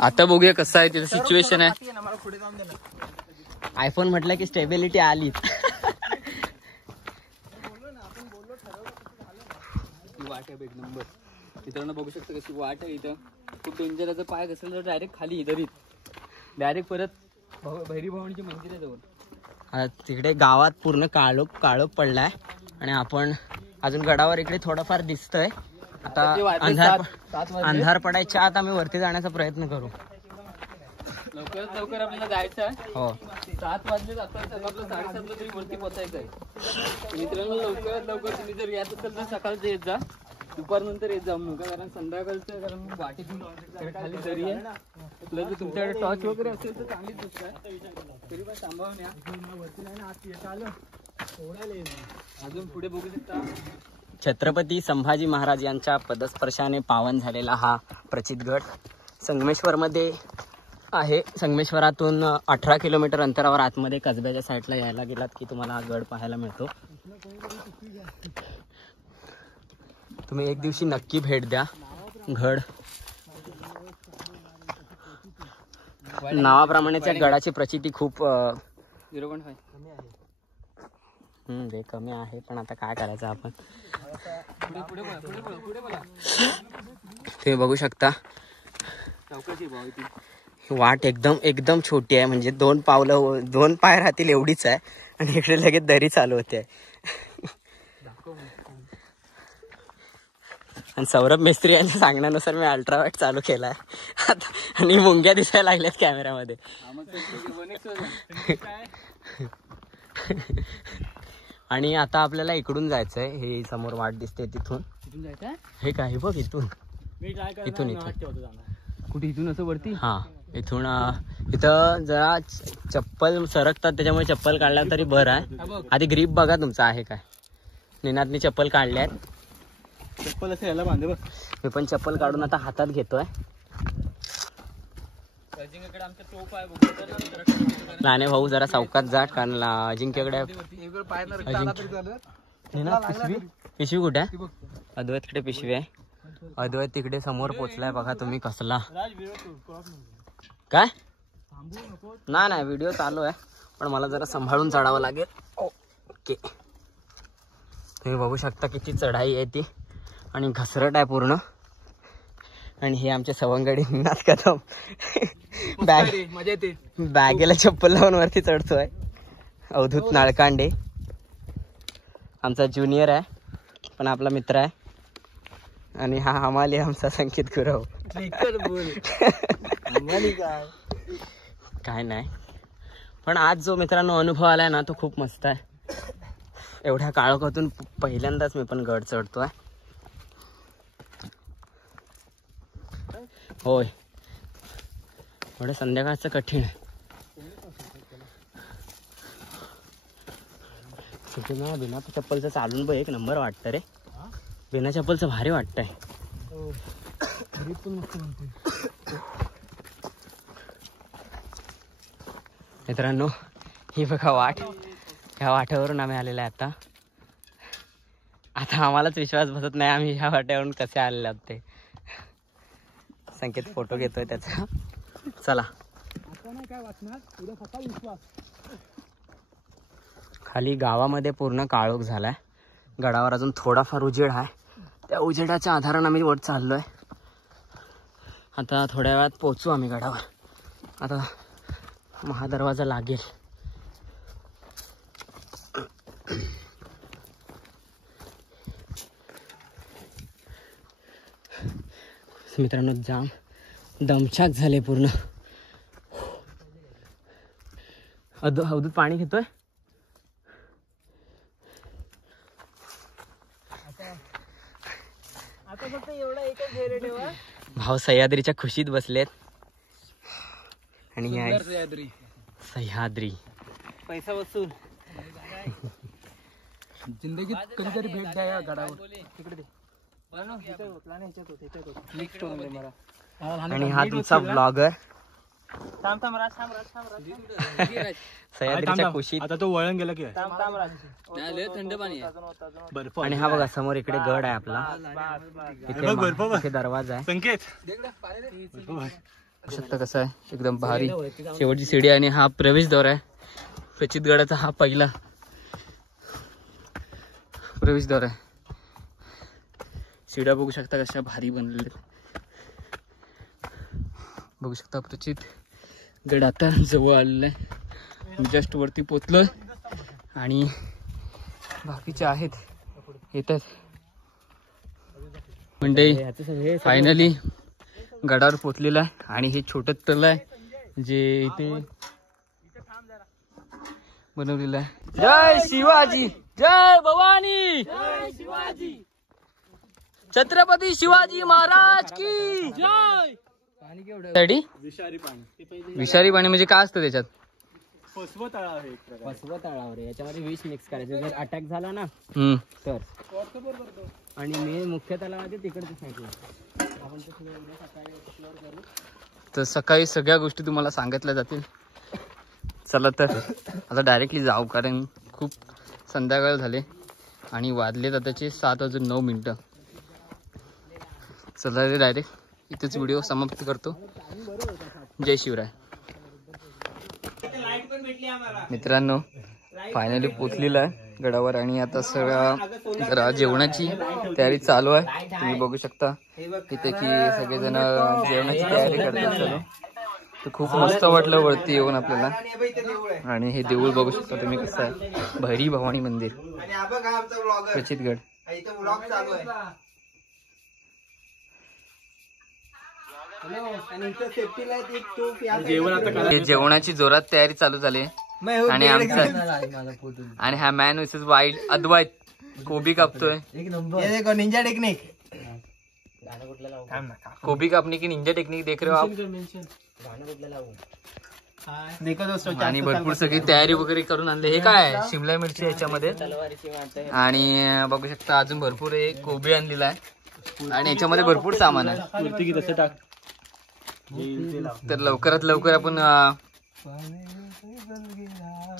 आता बघूया कसं आहे तिथं सिच्युएशन आहे. मला पुढे जाऊन दे ना. आयफोन म्हटलं की स्टेबिलिटी आली. वाट आहे एक नंबर. मित्रांनो बघू शकता कशी वाट आहे इथं. खूप डेंजर आहे. पाय घसरला तर डायरेक्ट खाली दरीत डायरेक्ट परत भैरी भवानीच्या मंदिराजवळ. तिकडे गावात पूर्ण काळोख पडलाय आणि आपण अजून गडावर इकडे थोडंफार दिसतोय. आता अंधार पडायच्या आत आम्ही वरती जाण्याचा प्रयत्न करू. लवकरात लवकर आपल्याला जायचं आहे. हो, 7 वाजले. आता आपलं 7:30 तरी वरती पोहोचायचं आहे. मित्रांनो लवकरात लवकर तुम्ही जर येत असेल तर सकाळचं येत जा, दुपारनंतर येत जाऊ नका, कारण संध्याकाळचं कारण वाटेतून खाली दरी आहे. आपलं जर तुमच्याकडे टॉर्च वगैरे असेल तर चांगलीच गोष्ट आहे, तरी पण सांभाळून या. अजून पुढे बघू शकता छत्रपती संभाजी महाराज यांच्या पदस्पर्शाने पावन झालेला हा प्रचितगड संगमेश्वरमध्ये आहे. संगमेश्वरातून 18 किलोमीटर अंतरावर आतमध्ये कसब्याच्या साईडला यायला गेलात की तुम्हाला हा गड पाहायला मिळतो. तुम्ही एक दिवशी नक्की भेट द्या. गड नावाप्रमाणेच या गडाची प्रचिती खूप 0.5 कमी आहे, पण आता काय करायचं आपण. ते बघू शकता वाट एकदम छोटी आहे, म्हणजे 2 पाय राहतील एवढीच आहे आणि इकडे लगेच दरी चालू होते. आणि सौरभ मिस्त्री यांच्या सांगण्यानुसार मी अल्ट्रावाईट चालू केलाय आता आणि मुंग्या दिसायला लागल्यात कॅमेऱ्यामध्ये. आणि आता आपल्याला इकडून जायचंय. हे समोर वाट दिसते तिथून. हे काय बघ इथून कुठे इथून असं वरती. हा इथून इथं जरा चप्पल सरकतात त्याच्यामुळे चप्पल काढल्या तरी बरं आहे. आधी ग्रीप बघा तुमचा आहे काय. निनादने चप्पल काढल्यात. चप्पल असं याला बांधे बघ. मी पण चप्पल काढून आता हातात घेतोय. नाणे भाऊ जरा सावकाश जा, कारण अजिंक्यकडे पिशवी कुठे आहे? अद्वैतकडे पिशवी आहे. अद्वैत तिकडे समोर पोचलाय बघा तुम्ही कसला. काय नाही व्हिडिओ चालू आहे, पण मला जरा सांभाळून चढावं लागेल. ओके, तुम्ही बघू शकता किती चढाई आहे ती आणि घसरट आहे पूर्ण. आणि हे आमचे सवंगडी निनाद कदम बॅगेला चप्पल लावून वरती चढतोय. अवधूत नाळकांडे आमचा ज्युनियर आहे पण आपला मित्र आहे. आणि हा हमाली आमचा संकेत गुरव. काय नाही, पण आज जो मित्रांनो अनुभव आलाय ना तो खूप मस्त आहे. एवढ्या काळोखातून पहिल्यांदाच मी पण गड चढतोय. होय, थोडं संध्याकाळचं कठीण आहे. बिना चप्पलचं चालून बघ एक नंबर वाटतं रे. बिना चप्पलचं भारी वाटतंय. मित्रांनो ही बघा वाट, ह्या वाट्यावरून आम्ही आलेलो आहे आता. आता आम्हालाच विश्वास बसत नाही आम्ही ह्या वाट्यावरून कसे आलेले आहोत ते. संकेत फोटो घेतोय त्याचा. चला खाली गावामध्ये पूर्ण काळोख झालाय. गडावर अजून थोडाफार उजेड आहे. त्या उजेडाच्या आधाराने आम्ही वर चाललोय. आता थोड्या वेळात पोहोचू आम्ही गडावर. आता महादरवाजा लागेल. मित्रांनो जाम दमछाक झाले पूर्ण. अवधूत पाणी घेतोय. आता फक्त एवढा एकच घेरे ठेवा. भाऊ सह्याद्रीच्या खुशीत बसलेत. आणि हे आहे सह्याद्री. पैसा वसूल. जिंदगीत कधीतरी भेट द्या या गडावर. तिकडे दे. आणि हा तुमचा ब्लॉगर सह्याद्रीच्या खुशीत. आता तो वळण गेला की थंड पाणी. आणि हा बघा समोर इकडे गड आहे आपला. इथे दरवाजा आहे. संकेत बघू शकता कसं आहे एकदम भारी. शेवटची सीडी आणि हा प्रवेशद्वार आहे. प्रचितगडाचा हा पहिला प्रवेशद्वार आहे. सीड्या बघू शकता कशा भारी बनलेल्या. बघू शकता प्रचित गड आता जवळ आलेला आहे. जस्ट वरती पोचलोय आणि बाकीचे आहेत येतात. म्हणजे फायनली गडावर पोचलेला आहे. आणि हे छोटं तळ आहे जे इथे बनवलेलं आहे. जय शिवाजी, जय भवानी, जय शिवाजी, छत्रपती शिवाजी महाराज की जय. विषारी पाणी म्हणजे काय असतं त्याच्यात? फसवं तळाव आहे. फसवं तळावर आहे. याच्यामध्ये विष मिक्स करायचं. जर अटॅक झाला ना तर. आणि मेन मुख्य तलावाचे तिकडचे साईडला आपण ते सकाळी एक्सप्लोअर करू. तर सकाळी सगळ्या गोष्टी तुम्हाला सांगितल्या जातील. चला तर आता डायरेक्टली जाऊ, कारण खूप संध्याकाळ झाले आणि वाजलेत आताचे 7:09. चला रे डायरेक्ट इथेच व्हिडिओ समाप्त करतो. जय शिवराय. मित्रांनो फायनली पोचलेला आहे गडावर आणि आता सगळं जरा जेवणाची तयारी चालू आहे. तुम्ही बघू शकता इथे की सगळेजण जेवणाची तयारी करतात चालू. तर खूप मस्त वाटलं वरती येऊन आपल्याला. आणि हे देऊळ बघू शकता तुम्ही कसं आहे. भैरी भवानी मंदिर, प्रचितगड. जेवणाची जोरात तयारी चालू झाली. आणि आणि हा मॅन विसेस वाईल्ड अद्वैत कोबी कापतोय. Ninja technique. कोबी कापणी की निंजा टेक्निक देख रहे हो आप. आणि भरपूर सगळी तयारी वगैरे करून आणले. हे काय शिमला मिरची याच्यामध्ये. आणि बघू शकता अजून भरपूर कोबी आणलेला आहे. आणि याच्यामध्ये भरपूर सामान आहे. तर लवकरात लवकर आपण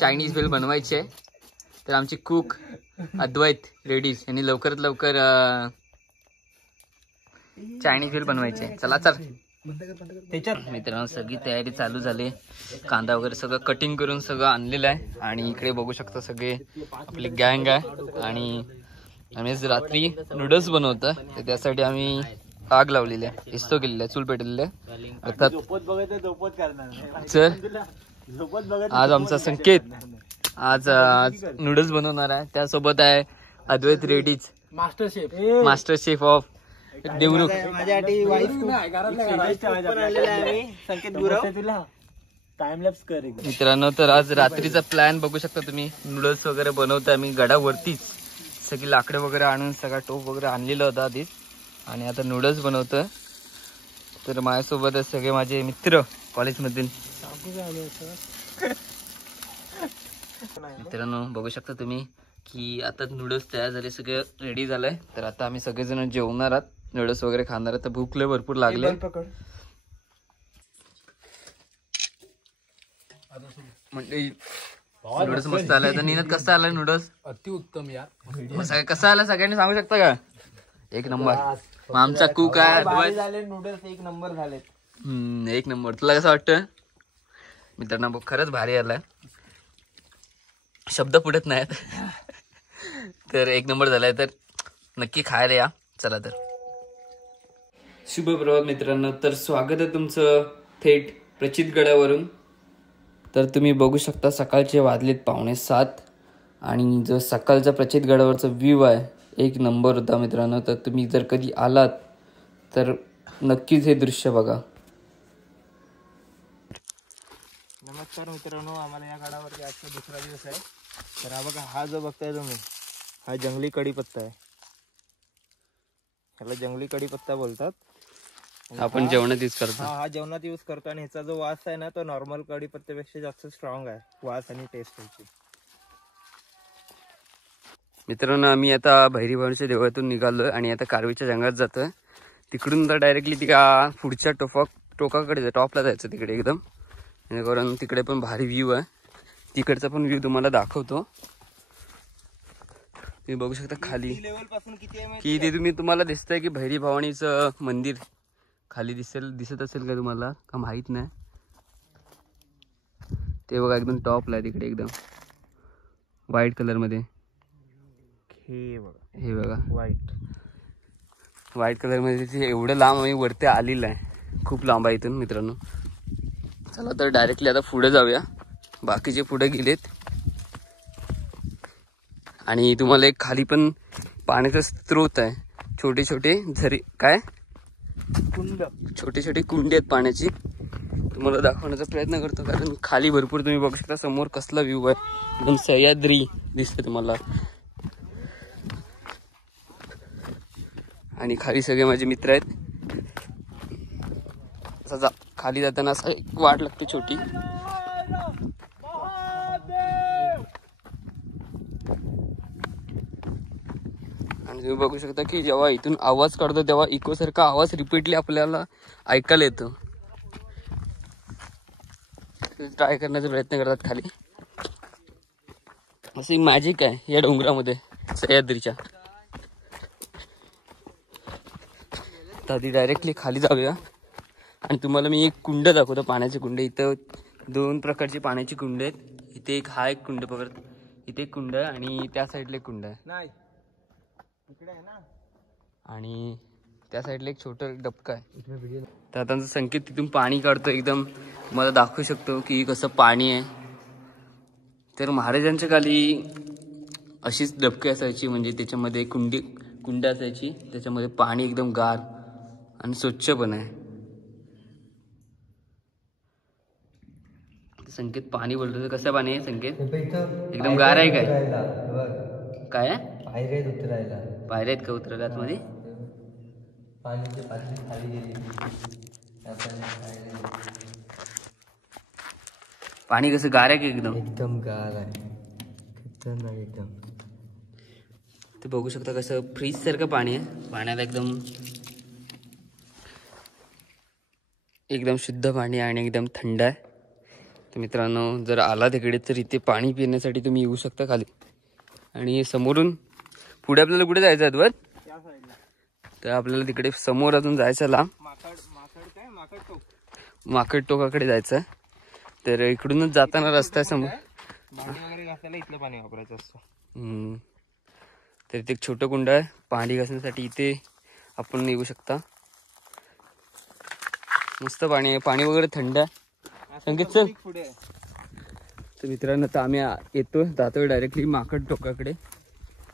चायनीज भेल बनवायची आहे. तर आमची कुक अद्वैत रेडीज यांनी लवकरात लवकर चायनीज भेल बनवायची आहे. चला चल. मित्रांनो सगळी तयारी चालू झाली. कांदा वगैरे सगळं कटिंग करून सगळं आणलेलं आहे. आणि इकडे बघू शकता सगळे आपली गँग आहे. आणि आम्ही रात्री नूडल्स बनवतो तर त्यासाठी आम्ही आग लावलेली आहे. इस्तो केलेला आहे, चूल पेटलेली आहे. अर्थात चल आज आमचा संकेत आज नूडल्स बनवणार आहे. त्यासोबत आहे Advait Redij master chef of Devrukh. मित्रांनो तर आज रात्रीचा प्लॅन बघू शकता तुम्ही. नूडल्स वगैरे बनवतोय आम्ही गडावरतीच. सगळी लाकडं वगैरे आणून सगळा टोप वगैरे आणलेलं होता आधीच. आणि आता नूडल्स बनवतोय. तर माझ्यासोबत सगळे माझे मित्र कॉलेजमधील. मित्रांनो बघू शकता तुम्ही की आता नूडल्स तयार झाले, सगळं रेडी झालंय. तर आता आम्ही सगळेजण जेवणार आहात. नूडल्स वगैरे खाणार आहे तर भूक लय भरपूर लागले. म्हणजे नूडल्स मस्त आलाय. तर निनाद कसा आलाय नूडल्स? अतिउत्तम यार. कसा आला सगळ्यांनी सांगू शकता का? एक नंबर. मग आमचा कुक आहे झाले नूडल्स, एक नंबर झाले. एक नंबर. तुला कसं वाटतं? मित्रांनो खरंच भारी आलाय, शब्द पुढत नाहीत. तर एक नंबर झालाय, तर नक्की खायला या. चला तर शुभ प्रभात मित्रांनो. तर स्वागत आहे तुमचं थेट प्रचितगडावरून. तर तुम्ही बघू शकता सकाळचे वाजलेत 6:45 आणि जो सकाळचा प्रचितगडावरचा व्ह्यू आहे एक नंबर होता मित्रांनो. तर तुम्ही जर कधी आलात तर नक्कीच हे दृश्य बघा. नमस्कार मित्रांनो, आम्हाला या गडावरती आजचा दुसरा दिवस आहे. तर हा बघा, हा जो बघताय तुम्ही, हा जंगली कढीपत्ता आहे. ह्याला जंगली कढीपत्ता बोलतात. आपण जेवणात यूज करतो. हा जेवणात यूज करतो आणि ह्याचा जो वास आहे ना तो नॉर्मल कढीपत्त्यापेक्षा जास्त स्ट्रॉंग आहे, वास आणि टेस्ट ह्याची. मित्रांनो आम्ही आता भैरीभावाच्या देवळातून निघालोय आणि आता कारवीच्या जंगलात जातोय. तिकडून तर डायरेक्टली तिका पुढच्या टोकाकडे टॉपला जायचं तिकडे एकदम, कारण तिकडे पण भारी व्ह्यू आहे. तिकडचा पण व्ह्यू तुम्हाला दाखवतो. तुम्ही बघू शकता खाली लेवल पासून किती आहे की ते तुम्हाला दिसतंय की भैरी भवानीचं मंदिर खाली दिसत असेल का तुम्हाला का माहित नाही. ते बघा एकदम टॉपला आहे तिकडे एकदम व्हाईट कलर मध्ये. हे बघा व्हाईट कलर मध्ये ते एवढं लांब आम्ही वरती आलेलं आहे, खूप लांब आहे इथून मित्रांनो. चला तर डायरेक्टली आता पुढे जाऊया. बाकीचे पुढे गेलेत आणि तुम्हाला एक खाली पण पाण्याचा स्त्रोत आहे. छोटे छोटे झरे काय कुंड, छोटे छोटे कुंडे आहेत पाण्याची. तुम्हाला दाखवण्याचा प्रयत्न करतो कारण खाली भरपूर तुम्ही बघू शकता. समोर कसला व्ह्यू आहे, एकदम सह्याद्री दिसते तुम्हाला. आणि खाली सगळे माझे मित्र आहेत. खाली जाताना असं एक वाट लागते छोटी. आणि तुम्ही बघू शकता की जेव्हा इथून आवाज काढतो तेव्हा इको सारखा आवाज रिपीटली आपल्याला ऐकायला येतो. ट्राय करण्याचा प्रयत्न करतात खाली. अशी मॅजिक आहे या डोंगरामध्ये सह्याद्रीच्या. तर आधी डायरेक्टली खाली जाऊया आणि तुम्हाला मी एक कुंड दाखवतो, पाण्याचे कुंड. इथं 2 प्रकारची पाण्याची कुंड आहेत. इथे एक हा एक कुंड पकड, इथे एक कुंड आहे आणि त्या साईडला एक कुंड आहे. नाही इकडे आहे ना, आणि त्या साईडला एक छोटं डबका आहे. तर आता संकेत तिथून पाणी काढतो एकदम, मला दाखवू शकतो की कसं पाणी आहे. तर महाराजांच्या खाली अशीच डबकी असायची, म्हणजे त्याच्यामध्ये कुंड असायची, त्याच्यामध्ये पाणी एकदम गार आणि स्वच्छ पण आहे. संकेत पाणी बोलतो तर कसं पाणी आहे संकेत? एकदम गार आहे काय? काय आहे? पायऱ्या आहेत का उतरायला आतमध्ये? पाणी कसं गार आहे की एकदम? एकदम गार आहे, खतरनाक एकदम. ते बघू शकता कसं फ्रीज सारखं पाणी आहे. पाण्याला एकदम शुद्ध पाणी आणि एकदम थंड आहे. तर मित्रांनो जर आला तिकडे तर इथे पाणी पिण्यासाठी तुम्ही येऊ शकता खाली. आणि समोरून पुढे आपल्याला कुठे जायचं आहे? तर आपल्याला तिकडे समोर अजून जायचं लांब, माकड टोकाकडे जायचं आहे. तर इकडूनच जाताना रस्ता समोर भांडी वगैरे घासायला इथलं पाणी वापरायचं असतं. तर इथे एक छोटं कुंड आहे भांडी घासण्यासाठी, इथे आपण येऊ शकता. मस्त पाणी आहे, पाणी वगैरे थंड आहे. संकेत चल. तर मित्रांनो तर आम्ही जातोय डायरेक्टली माकड टोकाकडे.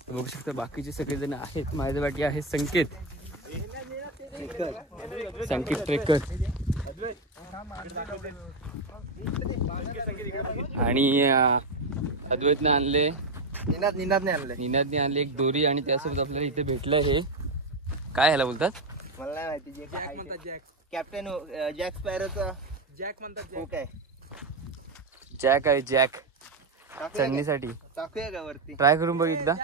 बघू शकता बाकीचे सगळेजण आहेत. माझ्या वाटी आहे संकेत ट्रेकर आणि अद्वैतने आणले, निनादने आणले एक दोरी आणि त्यासोबत आपल्याला इथे भेटलं हे काय ह्याला बोलतात मला नाही माहिती. कॅप्टन जॅक स्पॅरोचा जॅक म्हणतात. जॅक आहे, जॅक चढणीसाठी. टाकूया का वरती? ट्राय करून बघ एकदा.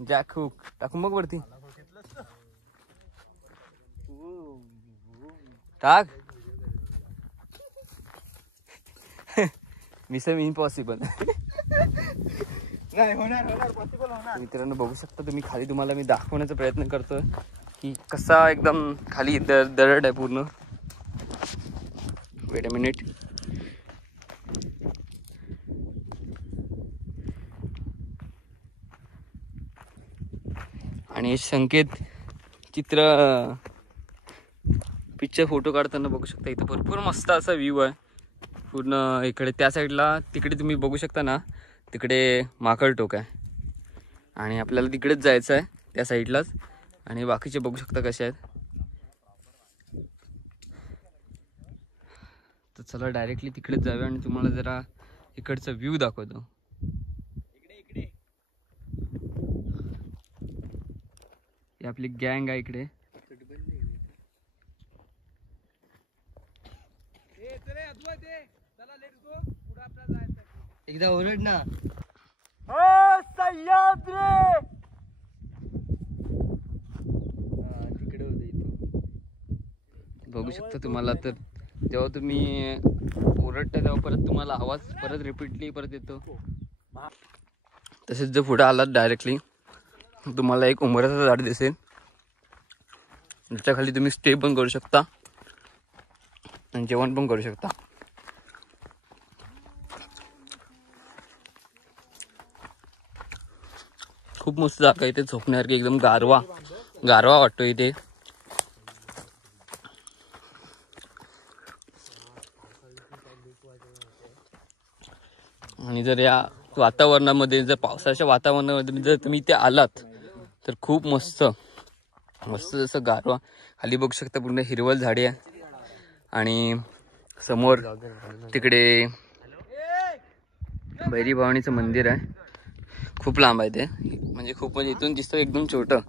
जॅक हुक टाकून बघ वरती. टाक. Mission impossible. नाही होणार पॉसिबल होणार. मित्रांनो बघू शकता तुम्ही खाली, तुम्हाला मी दाखवण्याचा प्रयत्न करतोय की कसा एकदम खाली दरड आहे पूर्ण. Weight a minute. आणि संकेत चित्र पिक्चर फोटो काढताना बघू शकता इथं भरपूर मस्त असा व्ह्यू आहे पूर्ण. इकडे त्या साईडला तिकडे तुम्ही बघू शकता ना, तिकडे माकड टोक आहे आणि आपल्याला तिकडेच जायचं आहे त्या साईडलाच. आणि बाकीचे बघू शकता कसे आहेत. तर चला डायरेक्टली तिकडेच जाऊया आणि तुम्हाला जरा इकडचा व्ह्यू दाखवतो. ही आपली गँग आहे इकडे. एकदा ओरड ना. तिकडे होते इथे बघू शकता तुम्हाला. तर जेव्हा तुम्ही ओरडता तेव्हा परत तुम्हाला आवाज परत रिपीटली परत येतो. तसेच जर पुढे आलात डायरेक्टली तुम्हाला एक उंबराचं झाड दिसेल, त्याच्या खाली तुम्ही स्टे पण करू शकता आणि जेवण पण करू शकता. खूप मस्त जागा इथे झोपण्यासारखी, एकदम गारवा गारवा वाटतो इथे. आणि जर या वातावरणामध्ये, जर पावसाच्या वातावरणामध्ये जर तुम्ही इथे आलात तर खूप मस्त मस्त जसं गारवा. खाली बघू शकता पूर्ण हिरवळ झाडी आहे आणि समोर तिकडे भैरी भवानीचं मंदिर आहे. खूप लांब आहे ते, म्हणजे खूप, म्हणजे इथून दिसतं एकदम छोटं.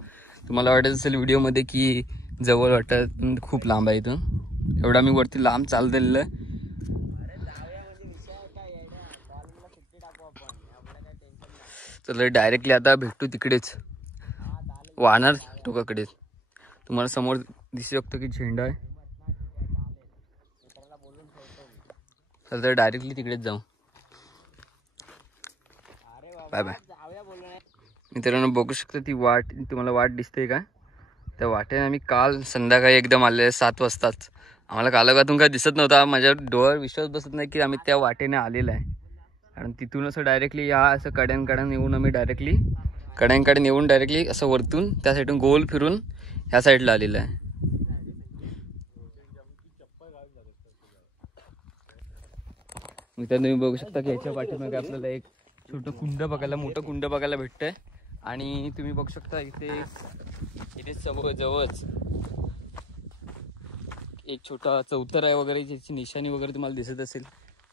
तुम्हाला वाटत असेल व्हिडिओमध्ये की जवळ वाटत, पण खूप लांब आहे इथून. एवढा मी वरती लांब चाललेलं आहे. तर डायरेक्टली आता भेटू तिकडेच वानर टोकाकडेच. तुम्हाला समोर दिसू शकतो की झेंडा आहे. तर डायरेक्टली तिकडेच जाऊ. Bye bye. मित्रांनो बघू शकता ती वाट, तुम्हाला वाट दिसते का? त्या वाटेने आम्ही काल संध्याकाळी एकदम आलेले 7 वाजताच. आम्हाला कालगातून काय दिसत नव्हता. माझ्या डोळ्यावर विश्वास बसत नाही की आम्ही त्या वाटेने आलेला आहे. कारण तिथून असं डायरेक्टली या असं कड्यांकडून येऊन आम्ही डायरेक्टली कड्यांकडे येऊन डायरेक्टली असं वरतून त्या साईडून गोल फिरून ह्या साईडला आलेलं आहे. मित्रांनो तुम्ही बघू शकता की ह्याच्या पाठीमागे आपल्याला एक छोटं कुंड बघायला, मोठं कुंड बघायला भेटतंय. आणि तुम्ही बघू शकता इथे जवळच एक छोटा चौथरा आहे वगैरे, ज्याची निशाणी वगैरे तुम्हाला दिसत असेल.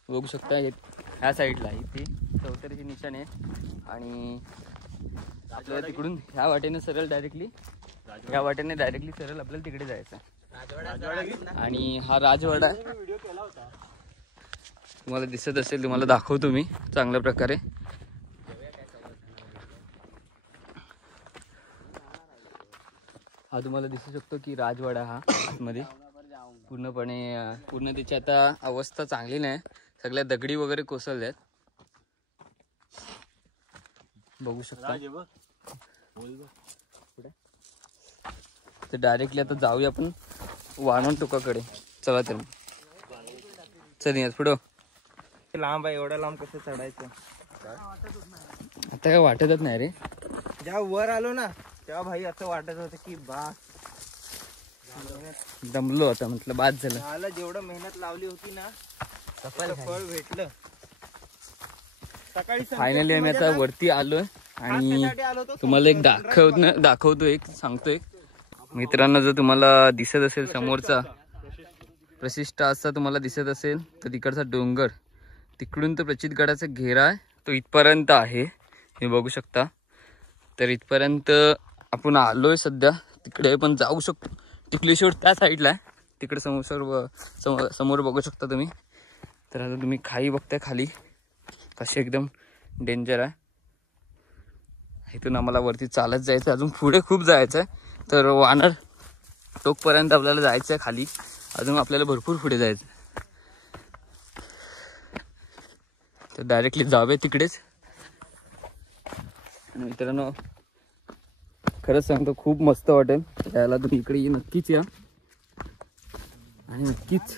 बघू शकता ह्या साईडला इथे चौथऱ्याची निशाणी आहे. आणि आपल्याला तिकडून ह्या वाटेने सरळ डायरेक्टली सरळ आपल्याला तिकडे जायचं आहे. आणि हा राजवाडा आहे, तुम्हाला दिसत असेल, तुम्हाला दाखवतो मी चांगल्या प्रकारे. हा तुम्हाला दिसू शकतो की राजवाडा हा आतमध्ये पूर्ण त्याची आता अवस्था चांगली नाही. सगळ्या दगडी वगैरे कोसळल्यात बघू शकता. तर डायरेक्टली आता जाऊया आपण वानर टोकाकडे. चला तर चल या पुढं. लांब आहे, एवढं लांब कसं चढायचं आता काय वाटतच नाही रे. जेव्हा वर आलो ना तेव्हा भाई असं वाटत होतं की बास दमलो आता, म्हटलं बाद झालं. मला जेवढं मेहनत लावली होती ना फळ भेटलं. सकाळी फायनली आम्ही आता वरती आलोय आणि तुम्हाला एक दाखवतो एक सांगतो एक. मित्रांनो जर तुम्हाला दिसत असेल समोरचा प्रशिष्टा असा तुम्हाला दिसत असेल तर तिकडचा डोंगर, तिकडून तर प्रचितगडाचा घेरा आहे तो इथपर्यंत आहे, हे बघू शकता. तर इथपर्यंत आपण आलोय सध्या. तिकडे पण जाऊ शकतो. टिकलेश्वर त्या साईडला आहे, तिकडे समोर बघू शकता तुम्ही. तर आता तुम्ही खाई बघताय खाली कशी एकदम डेंजर आहे. इथून आम्हाला वरती चालत जायचं, अजून पुढे खूप जायचं आहे. तर वानर टोकपर्यंत आपल्याला जायचं आहे खाली. अजून आपल्याला भरपूर पुढे जायचं. तर डायरेक्टली जावे तिकडेच. आणि मित्रांनो खरंच सांगतो खूप मस्त वाटेल यायला. तुम्ही इकडे नक्कीच या आणि नक्कीच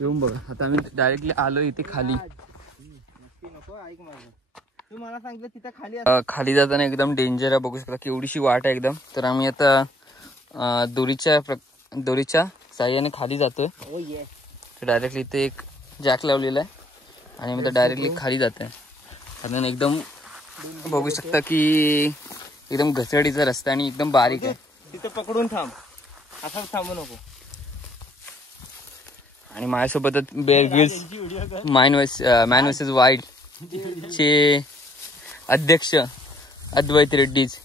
येऊन बघा. आता आम्ही डायरेक्टली आलो इथे खाली. नको ऐक माझं, तू मला सांगितलं तिथे खाली खाली जाताना एकदम डेंजर आहे. बघू शकता केवढीशी वाट आहे एकदम. तर आम्ही आता दोरीच्या साह्याने खाली जातोय. डायरेक्टली इथे एक जॅक लावलेला आहे आणि मी तर डायरेक्टली खाली जात आहे. कारण एकदम बघू शकता की एकदम घसरडीचा रस्ता आणि एकदम बारीक आहे. तिथे पकडून थांब, असंच थांबू नको. आणि माझ्यासोबत Bear Grylls Man versus Wild चे अध्यक्ष अद्वैत रेड्डीज.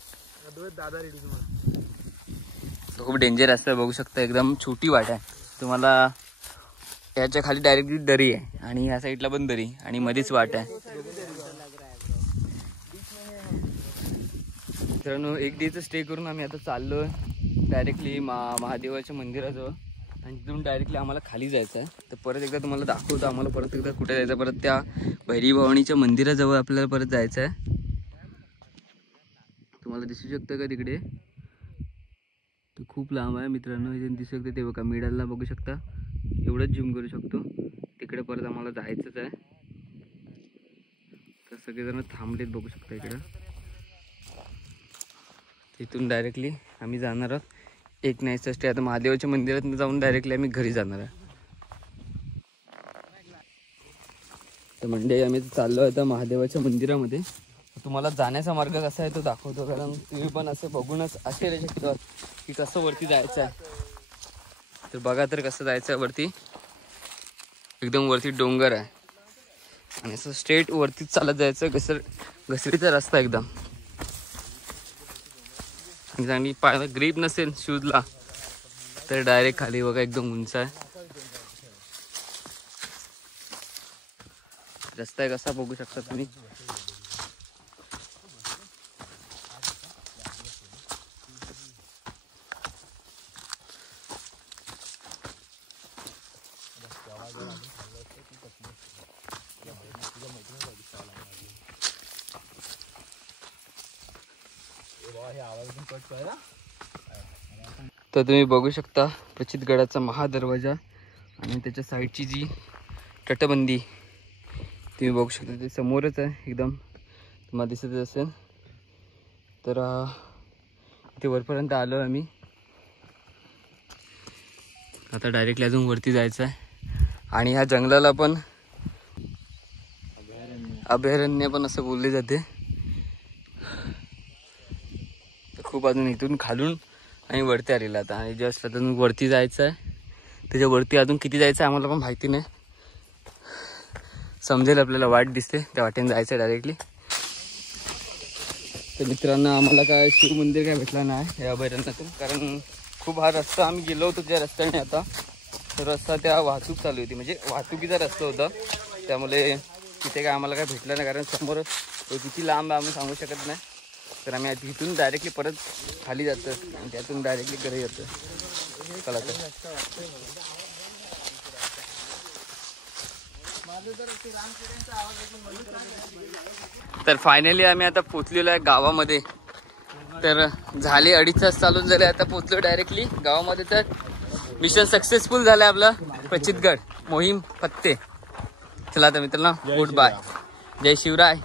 खूप डेंजर असतं. बघू शकता एकदम छोटी वाट आहे. तुम्हाला याच्या खाली डायरेक्टली दरी आहे आणि ह्या साईडला पण दरी आणि मध्येच वाट आहे. मित्रांनो एक डेचं स्टे करून आम्ही आता चाललो डायरेक्टली महादेवाच्या मंदिराजवळ. आणि तिथून डायरेक्टली आम्हाला खाली जायचं आहे. तर परत एकदा तुम्हाला दाखवतो आम्हाला परत एकदा कुठे जायचं. परत त्या भैरी भवानीच्या मंदिराजवळ आपल्याला परत जायचं आहे. तुम्हाला दिसू शकतं का तिकडे? तो खूप लांब आहे मित्रांनो. इथे दिसू शकते ते बघा मिडलला बघू शकता. एवढंच झूम करू शकतो. तिकडे परत आम्हाला जायचंच आहे. तर सगळेजण थांबलेत बघू शकता इकडं. तिथून डायरेक्टली आम्ही जाणार आहोत एक नाईटचा स्टे. आता महादेवाच्या मंदिरात जाऊन डायरेक्टली आम्ही घरी जाणार आहे. तर म्हणजे आम्ही चाललो आता महादेवाच्या मंदिरामध्ये. तुम्हाला जाण्याचा मार्ग कसा आहे तो दाखवतो. कारण तुम्ही पण असं बघूनच आश्चर्य शकता की कसं वरती जायचं आहे. तर बघा तर कसं जायचं आहे वरती. एकदम वरती डोंगर आहे आणि असं स्ट्रेट वरतीच चालत जायचं. घसरीचा रस्ता एकदम. आणि चांगली पायाला ग्रीप नसेल शूजला तर डायरेक्ट खाली बघा एकदम उंच आहे रस्ता आहे. कसा बघू शकता तुम्ही. तर तुम्ही बघू शकता प्रचितगडाचा महादरवाजा आणि त्याच्या साईडची जी तटबंदी तुम्ही बघू शकता. ते समोरच आहे एकदम. तुम्हाला दिसत असेल. तर इथे वरपर्यंत आलो आम्ही. आता डायरेक्टली अजून वरती जायचं आहे. आणि ह्या जंगलाला पण अभयारण्य पण असं बोलले जाते. खूप अजून इथून खालून आणि वरती आलेला आता. आणि जस्ट अजून वरती जायचं आहे. त्याच्या वरती अजून किती जायचं आहे आम्हाला पण माहिती नाही. समजेल आपल्याला वाट दिसते त्या वाटेने जायचं आहे डायरेक्टली. तर मित्रांनो आम्हाला काय शिव मंदिर काय भेटला नाही या अभयारण्यातून. कारण खूप हा रस्ता आम्ही गेलो होतो त्या रस्त्याने. आता तर रस्ता त्या वाहतूक चालू होती म्हणजे वाहतुकीचा रस्ता होता. त्यामुळे तिथे काय आम्हाला काय भेटलं नाही. कारण समोर किती लांब आम्ही सांगू शकत नाही. तर आम्ही तिथून डायरेक्टली परत खाली जातो आणि त्यातून डायरेक्टली घरी येतो. चला तर फायनली आम्ही आता पोचलेलो आहे गावामध्ये. तर झाले 2.5 तास चालून झाले. आता पोचलो डायरेक्टली गावामध्ये. तर मिशन सक्सेसफुल झालं आपलं. प्रचितगड मोहीम पत्ते. चला तर मित्रांनो गुड बाय. जय शिवराय.